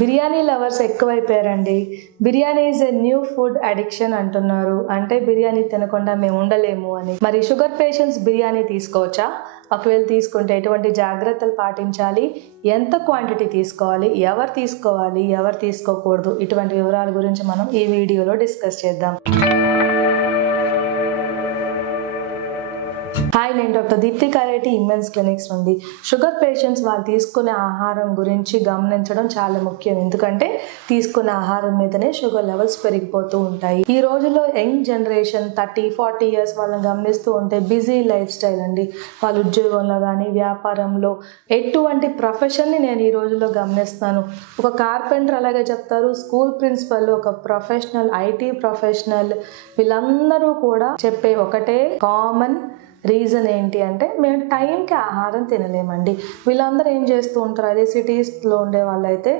Biryani lovers ఎక్కువైపోయారండి. Biryani is a new food addiction అంటున్నారు. అంటే బిర్యానీ తినకుండా మేము ఉండలేము అని. మరి షుగర్ పేషెంట్స్ బిర్యానీ తీసుకోవచ్చా? ఒకవేళ తీసుకుంటే ఎటువంటి జాగ్రత్తలు పాటించాలి, ఎంత క్వాంటిటీ తీసుకోవాలి, ఎవరు తీసుకోవాలి, ఎవరు తీసుకోకూడదు, ఇటువంటి వివరాల గురించి మనం ఈ వీడియోలో డిస్కస్ చేద్దాం. హాయ్, నేను డాక్టర్ దీప్తి కారేటి ఇమ్మెన్స్ క్లినిక్స్ నుండి. షుగర్ పేషెంట్స్ వాళ్ళు తీసుకునే ఆహారం గురించి గమనించడం చాలా ముఖ్యం. ఎందుకంటే తీసుకునే ఆహారం మీదనే షుగర్ లెవెల్స్ పెరిగిపోతూ ఉంటాయి. ఈ రోజుల్లో యంగ్ జనరేషన్ 30-40 ఇయర్స్ వాళ్ళని గమనిస్తూ ఉంటే బిజీ లైఫ్ స్టైల్ అండి. వాళ్ళ ఉద్యోగంలో కానీ వ్యాపారంలో ఎటువంటి ప్రొఫెషన్ని నేను ఈ రోజుల్లో గమనిస్తున్నాను. ఒక కార్పెంటర్ అలాగే చెప్తారు, స్కూల్ ప్రిన్సిపల్, ఒక ప్రొఫెషనల్, ఐటీ ప్రొఫెషనల్, వీళ్ళందరూ కూడా చెప్పే ఒకటే కామన్ రీజన్ ఏంటి అంటే మేము టైంకి ఆహారం తినలేమండి. వీళ్ళందరూ ఏం చేస్తూ ఉంటారు, అదే సిటీస్లో ఉండే వాళ్ళైతే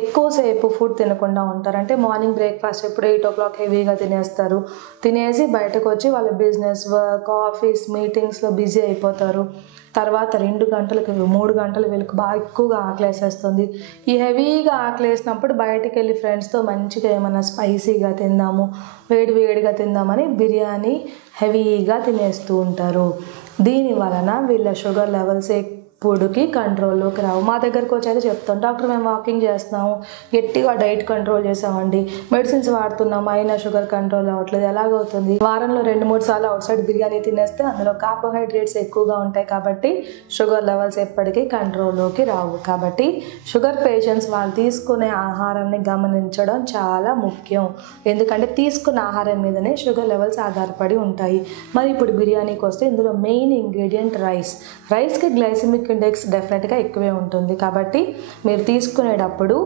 ఎక్కువసేపు ఫుడ్ తినకుండా ఉంటారు. అంటే మార్నింగ్ బ్రేక్ఫాస్ట్ ఎప్పుడు 8 o'clock హెవీగా తినేస్తారు. తినేసి బయటకు వచ్చి వాళ్ళ బిజినెస్, వర్క్, ఆఫీస్, మీటింగ్స్లో బిజీ అయిపోతారు. తర్వాత 2 గంటలకి 3 గంటలు వీళ్ళకి బాగా ఎక్కువగా ఆకలేసేస్తుంది. ఈ హెవీగా ఆకలేసినప్పుడు బయటికి వెళ్ళి ఫ్రెండ్స్తో మంచిగా ఏమైనా స్పైసీగా తిందాము, వేడివేడిగా తిందామని బిర్యానీ హెవీగా తినేస్తూ ఉంటారు. దీని వలన వీళ్ళ షుగర్ లెవెల్స్ ఎప్పుడుకి కంట్రోల్లోకి రావు. మా దగ్గరకు వచ్చాక చెప్తాం, డాక్టర్ మేము వాకింగ్ చేస్తున్నాము, గట్టిగా డైట్ కంట్రోల్ చేసామండి, మెడిసిన్స్ వాడుతున్నాము, అయినా షుగర్ కంట్రోల్ అవ్వట్లేదు, ఎలాగవుతుంది? వారంలో 2-3 సార్లు అవుట్ సైడ్ బిర్యానీ తినేస్తే అందులో కార్బోహైడ్రేట్స్ ఎక్కువగా ఉంటాయి కాబట్టి షుగర్ లెవెల్స్ ఎప్పటికీ కంట్రోల్లోకి రావు. కాబట్టి షుగర్ పేషెంట్స్ వాళ్ళు తీసుకునే ఆహారాన్ని గమనించడం చాలా ముఖ్యం. ఎందుకంటే తీసుకున్న ఆహారం మీదనే షుగర్ లెవెల్స్ ఆధారపడి ఉంటాయి. మరి ఇప్పుడు బిర్యానీకి వస్తే ఇందులో మెయిన్ ఇంగ్రీడియంట్ రైస్కి గ్లైసెమిక్ ఇండెక్స్ డెఫినెట్గా ఎక్కువే ఉంటుంది. కాబట్టి మీరు తీసుకునేటప్పుడు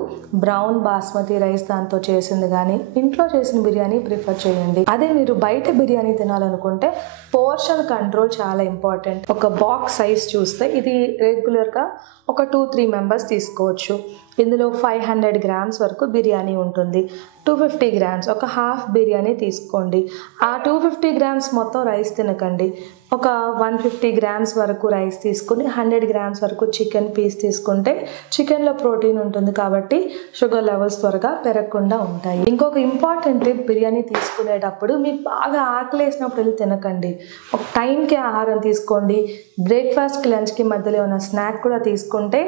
బ్రౌన్ బాస్మతి రైస్ దాంతో చేసింది కానీ ఇంట్లో చేసిన బిర్యానీ ప్రిఫర్ చేయండి. అదే మీరు బయట బిర్యానీ తినాలనుకుంటే పోర్షన్ కంట్రోల్ చాలా ఇంపార్టెంట్. ఒక బాక్స్ సైజ్ చూస్తే ఇది రెగ్యులర్గా ఒక 2-3 మెంబర్స్ తీసుకోవచ్చు. ఇందులో 500 grams వరకు బిర్యానీ ఉంటుంది. 250 grams, ఒక హాఫ్ బిర్యానీ తీసుకోండి. ఆ 250 grams మొత్తం రైస్ తినకండి. ఒక 150 grams వరకు రైస్ తీసుకుని 100 grams వరకు చికెన్ పీస్ తీసుకుంటే చికెన్లో ప్రోటీన్ ఉంటుంది కాబట్టి షుగర్ లెవెల్స్ త్వరగా పెరగకుండా ఉంటాయి. ఇంకొక ఇంపార్టెంట్ టిప్, బిర్యానీ తీసుకునేటప్పుడు మీకు బాగా ఆకలేసినప్పుడు వెళ్ళి తినకండి. ఒక టైంకి ఆహారం తీసుకోండి. బ్రేక్ఫాస్ట్కి, లంచ్కి మధ్యలో ఏమైనా స్నాక్ కూడా తీసుకుంటే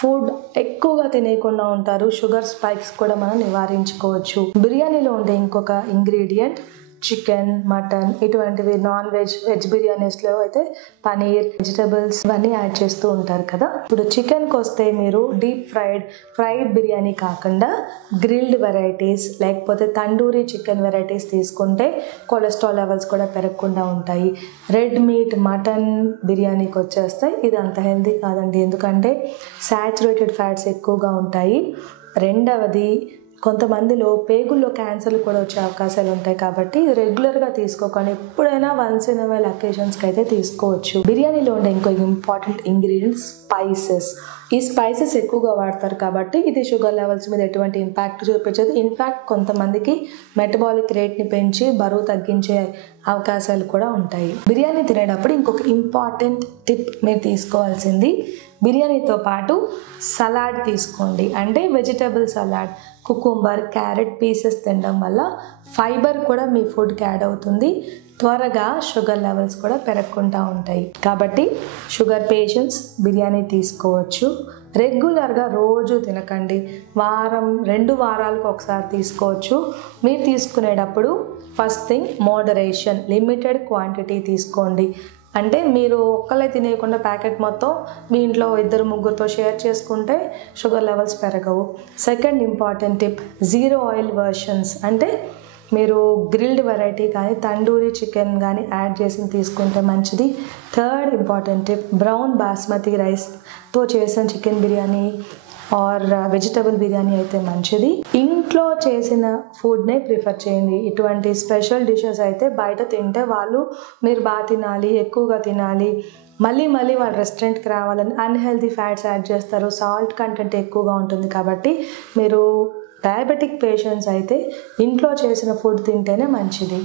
ఫుడ్ ఎక్కువగా తినేయకుండా ఉంటారు. షుగర్ స్పైక్స్ కూడా మనం నివారించుకోవచ్చు. బిర్యానీలో ఉండే ఇంకొక ఇంగ్రీడియంట్ చికెన్, మటన్, ఇటువంటివి నాన్ వెజ్ బిర్యానీస్లో అయితే పనీర్, వెజిటబుల్స్ ఇవన్నీ యాడ్ చేస్తూ ఉంటారు కదా. ఇప్పుడు చికెన్కి వస్తే మీరు డీప్ ఫ్రైడ్ బిర్యానీ కాకుండా గ్రిల్డ్ వెరైటీస్ లేకపోతే తండూరీ చికెన్ వెరైటీస్ తీసుకుంటే కొలెస్ట్రాల్ లెవెల్స్ కూడా పెరగకుండా ఉంటాయి. రెడ్ మీట్ మటన్ బిర్యానీకి వచ్చేస్తే ఇది అంత హెల్తీ కాదండి, ఎందుకంటే సాచురేటెడ్ ఫ్యాట్స్ ఎక్కువగా ఉంటాయి. రెండవది, కొంతమందిలో పేగుల్లో క్యాన్సర్లు కూడా వచ్చే అవకాశాలు ఉంటాయి కాబట్టి రెగ్యులర్గా తీసుకోకండి. ఎప్పుడైనా వన్స్ ఇన్ వైల్ అకేషన్స్కి అయితే తీసుకోవచ్చు. బిర్యానీలో ఉండే ఇంకో ఇంపార్టెంట్ ఇంగ్రీడియంట్ స్పైసెస్. ఈ స్పైసెస్ ఎక్కువగా వాడతారు కాబట్టి ఇది షుగర్ లెవెల్స్ మీద ఎటువంటి ఇంపాక్ట్ చూపించదు. ఇన్ఫ్యాక్ట్ కొంతమందికి మెటబాలిక్ రేట్ని పెంచి బరువు తగ్గించే అవకాశాలు కూడా ఉంటాయి. బిర్యానీ తినేటప్పుడు ఇంకొక ఇంపార్టెంట్ టిప్ మీరు తీసుకోవాల్సింది, బిర్యానీతో పాటు సలాడ్ తీసుకోండి. అంటే vegetable salad, cucumber, carrot pieces తినడం వల్ల ఫైబర్ కూడా మీ ఫుడ్కి యాడ్ అవుతుంది. త్వరగా షుగర్ లెవెల్స్ కూడా పెరగకుండా ఉంటాయి. కాబట్టి షుగర్ పేషెంట్స్ బిర్యానీ తీసుకోవచ్చు. రెగ్యులర్గా రోజు తినకండి. 2 వారాలకు ఒకసారి తీసుకోవచ్చు. మీరు తీసుకునేటప్పుడు first thing moderation, limited quantity తీసుకోండి. అంటే మీరు ఒక్కలే తినేయకుండా ప్యాకెట్ మొత్తం మీ ఇంట్లో 2-3తో షేర్ చేసుకుంటే షుగర్ లెవెల్స్ పెరగవు. Second important tip, 0 oil versions. అంటే మీరు గ్రిల్డ్ వెరైటీ కానీ తండూరీ చికెన్ కానీ యాడ్ చేసి తీసుకుంటే మంచిది. Third important tip, brown basmati రైస్తో చేసిన chicken biryani or vegetable biryani అయితే మంచిది. ఇంట్లో చేసిన ఫుడ్నే ప్రిఫర్ చేయండి. ఇటువంటి స్పెషల్ డిషెస్ అయితే బయట తింటే మీరు బాగా తినాలి, ఎక్కువగా తినాలి, మళ్ళీ వాళ్ళ రెస్టారెంట్కి రావాలని అన్హెల్తీ ఫ్యాట్స్ యాడ్ చేస్తారు. సాల్ట్ కంటెంట్ ఎక్కువగా ఉంటుంది కాబట్టి మీరు డయాబెటిక్ పేషెంట్స్ అయితే ఇంట్లో చేసిన ఫుడ్ తింటేనే మంచిది.